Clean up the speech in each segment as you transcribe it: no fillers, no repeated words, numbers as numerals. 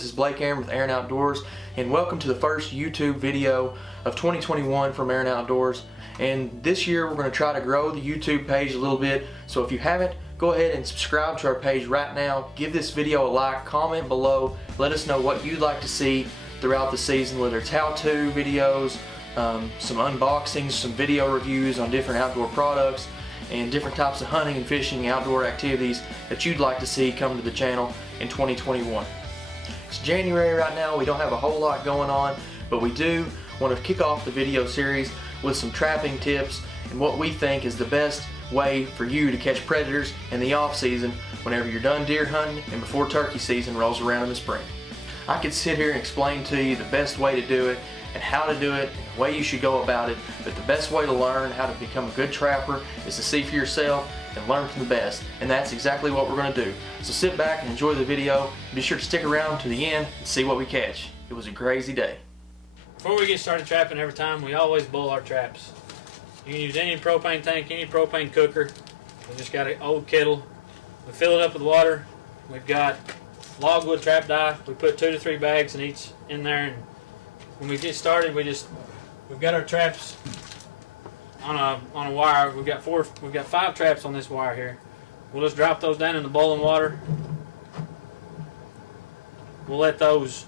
This is Blake Aaron with Aaron Outdoors, and welcome to the first YouTube video of 2021 from Aaron Outdoors. And this year we're going to try to grow the YouTube page a little bit, so if you haven't, go ahead and subscribe to our page right now. Give this video a like, comment below, let us know what you'd like to see throughout the season, whether it's how-to videos, some unboxings, some video reviews on different outdoor products, and different types of hunting and fishing outdoor activities that you'd like to see come to the channel in 2021. It's January right now, we don't have a whole lot going on, but we do want to kick off the video series with some trapping tips and what we think is the best way for you to catch predators in the off season whenever you're done deer hunting and before turkey season rolls around in the spring. I could sit here and explain to you the best way to do it and how to do it and the way you should go about it, but the best way to learn how to become a good trapper is to see for yourself and learn from the best, and that's exactly what we're going to do. So sit back and enjoy the video. Be sure to stick around to the end and see what we catch. It was a crazy day. Before we get started trapping every time, we always boil our traps. You can use any propane tank, any propane cooker. We just got an old kettle. We fill it up with water. We've got logwood trap dye. We put 2 to 3 bags in there, and when we get started, we've got our traps on a wire. We've got 5 traps on this wire here. We'll just drop those down in the boiling water. We'll let those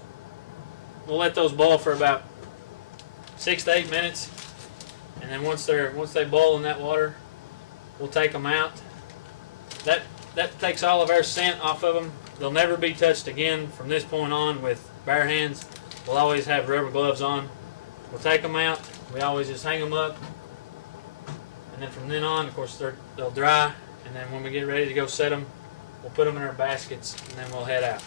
boil for about 6 to 8 minutes, and then once they boil in that water, we'll take them out. That takes all of our scent off of them. They'll never be touched again from this point on with bare hands. We'll always have rubber gloves on. We'll take them out. We always just hang them up, and then from then on, of course, they'll dry. And then when we get ready to go set them, we'll put them in our baskets, and then we'll head out.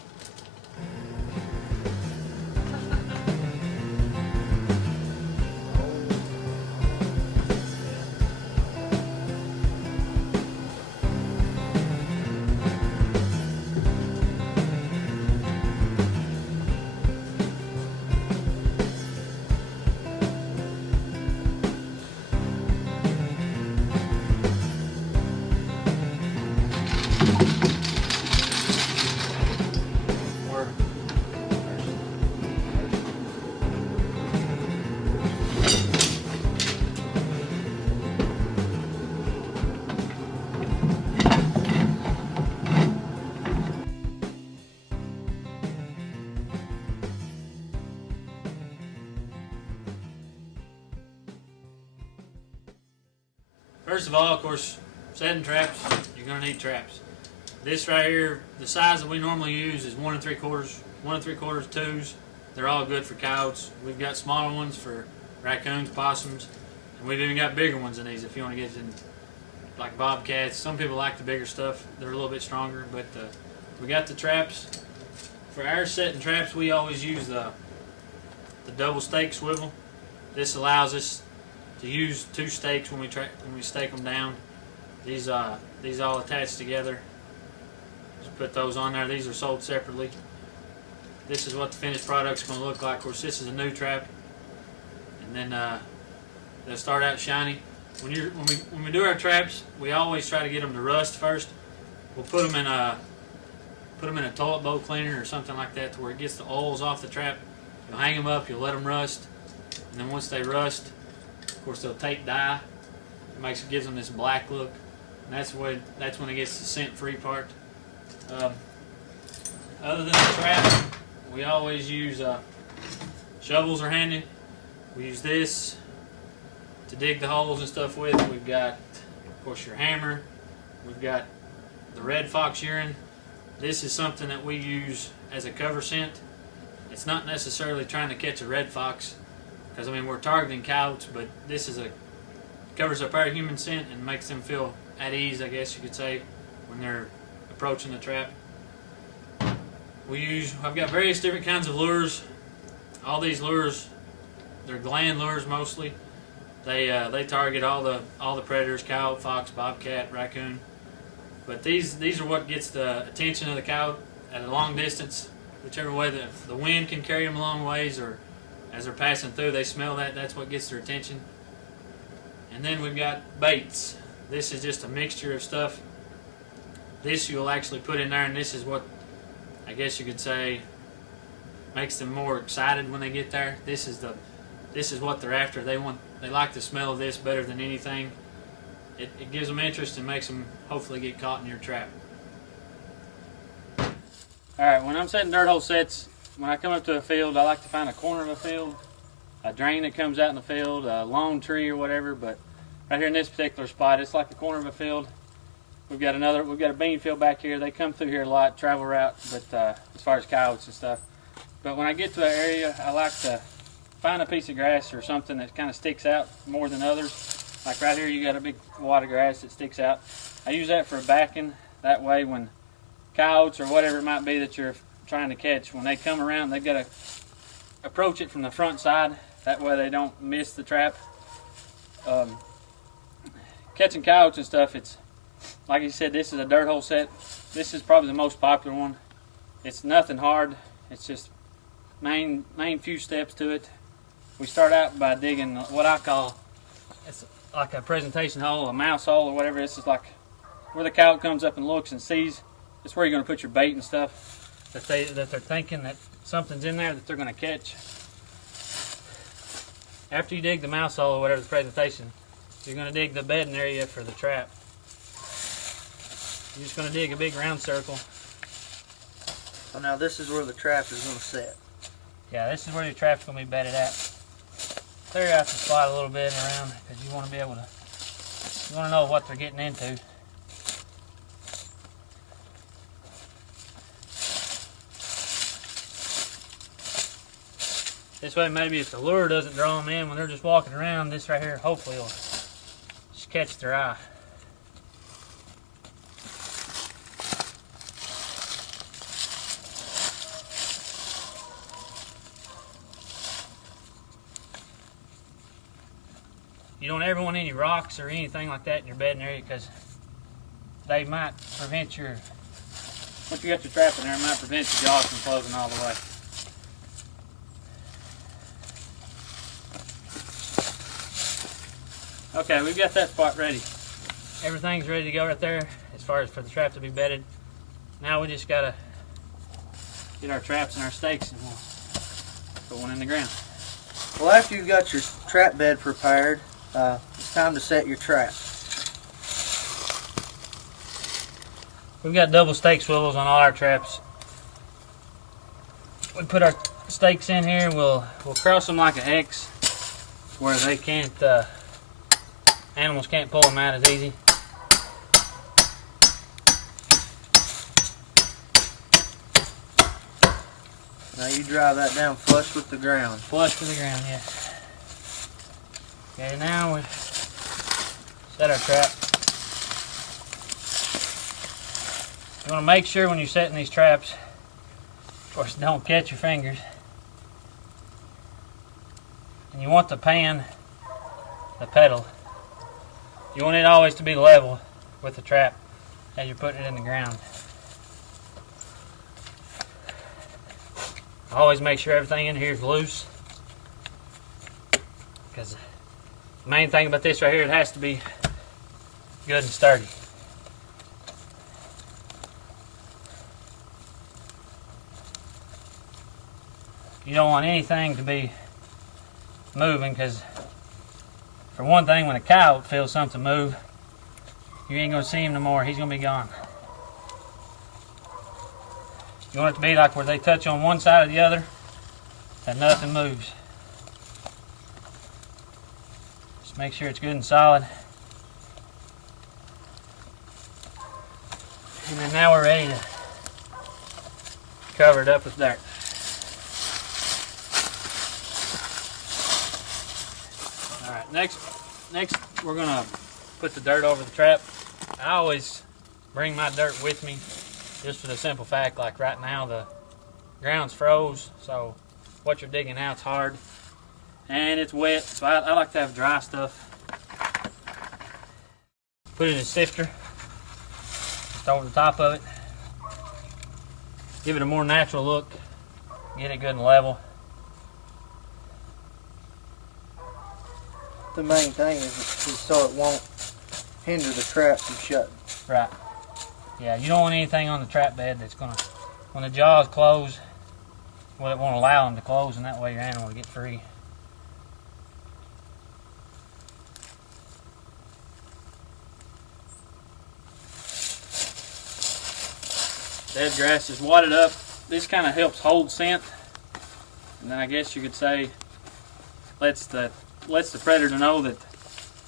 First of all, of course, setting traps, you're going to need traps. This right here, the size that we normally use is 1 3/4, 1 3/4, 2s. They're all good for coyotes. We've got smaller ones for raccoons, possums, and we've even got bigger ones than these if you want to get in, like bobcats. Some people like the bigger stuff. They're a little bit stronger, but we got the traps. For our setting traps, we always use the double stake swivel. This allows us to use 2 stakes when we stake them down. These all attach together. Just put those on there. These are sold separately. This is what the finished product's going to look like. Of course, this is a new trap, and then they'll start out shiny. When we do our traps, we always try to get them to rust first. We'll put them in a toilet bowl cleaner or something like that, to where it gets the oils off the trap. You'll hang them up. You'll let them rust, and then once they rust, of course, they'll take dye. It gives them this black look, and that's when it gets the scent-free part. Other than the trap, we always use shovels are handy. We use this to dig the holes and stuff with. We've got, of course, your hammer. We've got the red fox urine. This is something that we use as a cover scent. It's not necessarily trying to catch a red fox, because I mean we're targeting coyotes, but this covers up our human scent and makes them feel at ease, I guess you could say, when they're approaching the trap. I've got various different kinds of lures. All these lures, they're gland lures mostly. They target all the predators: coyote, fox, bobcat, raccoon. But these are what gets the attention of the coyote at a long distance, whichever way the wind can carry them a long ways, or as they're passing through, they smell that. That's what gets their attention. And then we've got baits. This is just a mixture of stuff. This you'll actually put in there, and this is what I guess you could say makes them more excited when they get there. This is what they're after. They like the smell of this better than anything. It gives them interest and makes them hopefully get caught in your trap. Alright, when I'm setting dirt hole sets, when I come up to a field, I like to find a corner of a field, a drain that comes out in the field, a long tree or whatever, but right here in this particular spot, it's like the corner of a field. We've got a bean field back here. They come through here a lot, travel route, but as far as coyotes and stuff. But when I get to an area, I like to find a piece of grass or something that kind of sticks out more than others. Like right here, you got a big wad of grass that sticks out. I use that for backing. That way when coyotes or whatever it might be that you're trying to catch, when they come around, they've got to approach it from the front side. That way they don't miss the trap. Catching coyotes and stuff, it's like you said, this is a dirt hole set. This is probably the most popular one. It's nothing hard. It's just main few steps to it. We start out by digging what I call, it's like a presentation hole, a mouse hole or whatever. This is like where the coyote comes up and looks and sees. It's where you're going to put your bait and stuff that they're thinking that something's in there that they're going to catch. After you dig the mouse hole or whatever the presentation, you're going to dig the bedding area for the trap. You're just going to dig a big round circle. So now this is where the trap is going to set. Yeah, this is where your trap's going to be bedded at. Clear out the spot a little bit around because you want to be able to, you want to know what they're getting into. This way maybe if the lure doesn't draw them in when they're just walking around, this right here hopefully will just catch their eye. You don't ever want any rocks or anything like that in your bedding area because they might prevent your, once you got your trap in there, it might prevent your jaws from closing all the way. Okay, we've got that spot ready. Everything's ready to go right there as far as for the trap to be bedded. Now we just gotta get our traps and our stakes and we'll put one in the ground. Well, after you've got your trap bed prepared, it's time to set your trap. We've got double stake swivels on all our traps. We put our stakes in here, we'll cross them like an X where they can't, animals can't pull them out as easy. Now you drive that down flush with the ground. Flush with the ground, yeah. Okay, now we set our trap. You want to make sure when you're setting these traps, of course, don't catch your fingers. And you want the pan, the pedal, you want it always to be level with the trap as you're putting it in the ground. Always make sure everything in here is loose, because the main thing about this right here, it has to be good and sturdy. You don't want anything to be moving, because for one thing, when a coyote feels something move, you ain't going to see him no more. He's going to be gone. You want it to be like where they touch on one side or the other, and nothing moves. Just make sure it's good and solid. And then now we're ready to cover it up with dirt. Alright, next we're going to put the dirt over the trap. I always bring my dirt with me, just for the simple fact, like right now the ground's froze, so what you're digging out's hard and it's wet, so I like to have dry stuff. Put it in a sifter just over the top of it, give it a more natural look, get it good and level. The main thing is so it won't hinder the trap from shutting. Right. Yeah, you don't want anything on the trap bed that's gonna, when the jaws close, well, it won't allow them to close, and that way your animal will get free. Dead grass is wadded up. This kind of helps hold scent, and then I guess you could say lets the predator know that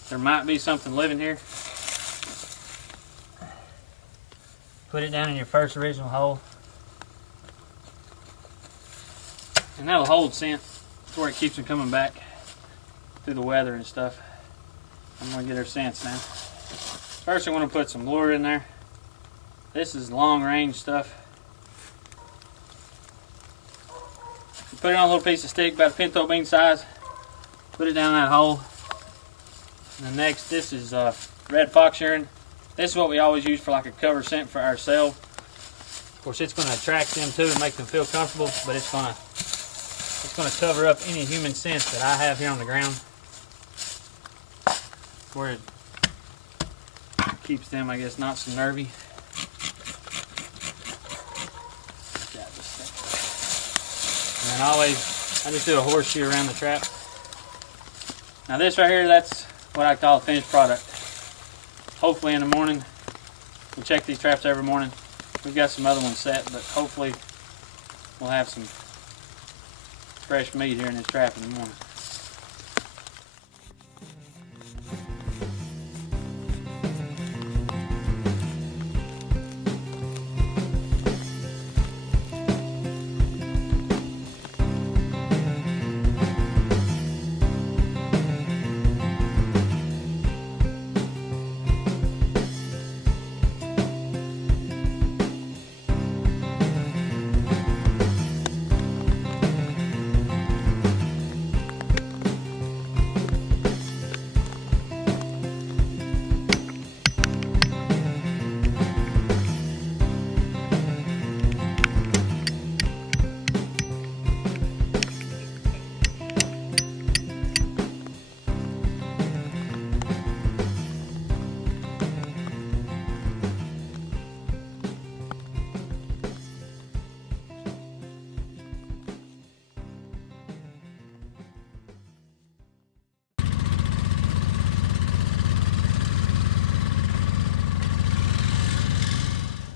there might be something living here. Put it down in your first original hole, and that'll hold scent. That's where it keeps them coming back through the weather and stuff. I'm gonna get our scents now. First, I want to put some lure in there. This is long range stuff. You put it on a little piece of stick about a pinto bean size. Put it down that hole. And then next, this is red fox urine. This is what we always use for like a cover scent for ourselves. Of course, it's going to attract them too and make them feel comfortable, but it's going to cover up any human scent that I have here on the ground, where it keeps them, I guess, not so nervy. And I just do a horseshoe around the trap. Now this right here, that's what I call a finished product. Hopefully in the morning, we check these traps every morning. We've got some other ones set, but hopefully we'll have some fresh meat here in this trap in the morning.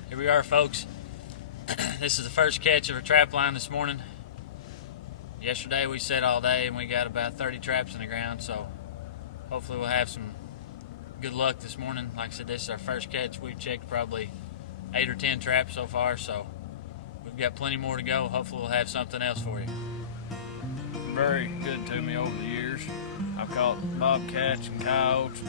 Here we are, folks. This is the first catch of a trap line this morning. Yesterday we set all day and we got about 30 traps in the ground, so hopefully we'll have some good luck this morning. Like I said, this is our first catch. We've checked probably 8 or 10 traps so far, so we've got plenty more to go. Hopefully we'll have something else for you. Very good to me over the years. I've caught bobcats and coyotes.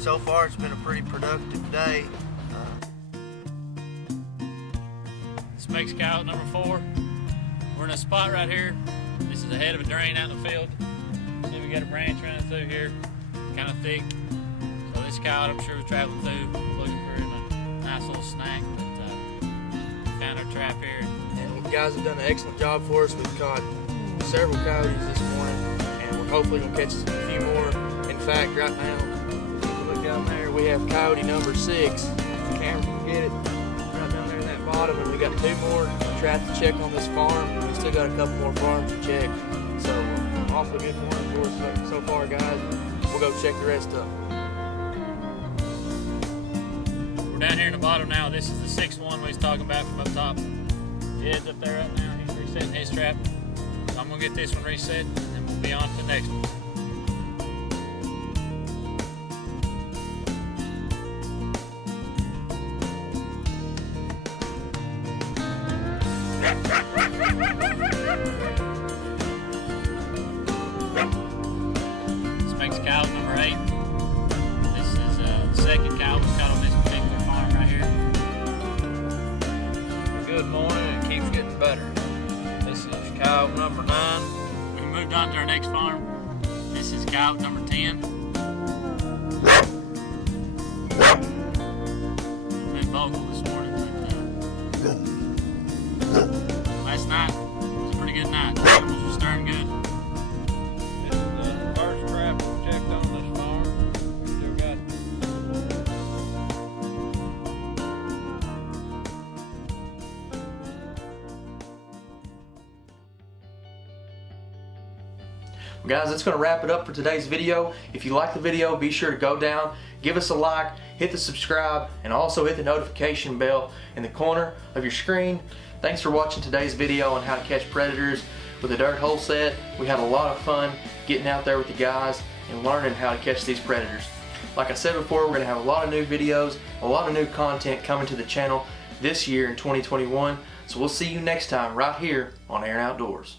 So far, it's been a pretty productive day. This makes coyote number 4. We're in a spot right here. This is the head of a drain out in the field. See, we got a branch running through here, kind of thick. So this coyote, I'm sure, was traveling through looking for a nice little snack, but found our trap here. And the guys have done an excellent job for us. We've caught several coyotes this morning, and we're hopefully going to catch a few more. In fact, right now, if you look down there, we have coyote number 6. If the camera can get it, right down there in that bottom, and we got 2 more traps to check on this farm. We still got a couple more farms to check. So, awfully good morning for us so far, guys. We'll go check the rest of them. We're down here in the bottom now. This is the 6th one we was talking about from up top. Jed's up there right now. He's resetting his trap. So I'm going to get this one reset, and then we'll be on to the next one. This makes coyote number 8. This is the 2nd coyote we've got on this particular farm right here. Good morning, it keeps getting better. This is coyote number 9. We moved on to our next farm. This is coyote number 10. Been vocal this morning, but last night was a pretty good night. The animals were stirring good. This is the first trap we've checked on this farm. Well, guys, that's going to wrap it up for today's video. If you like the video, be sure to go down, give us a like, hit the subscribe, and also hit the notification bell in the corner of your screen. Thanks for watching today's video on how to catch predators with a dirt hole set. We had a lot of fun getting out there with the guys and learning how to catch these predators. Like I said before, we're going to have a lot of new videos, a lot of new content coming to the channel this year in 2021. So we'll see you next time right here on Aaron Outdoors.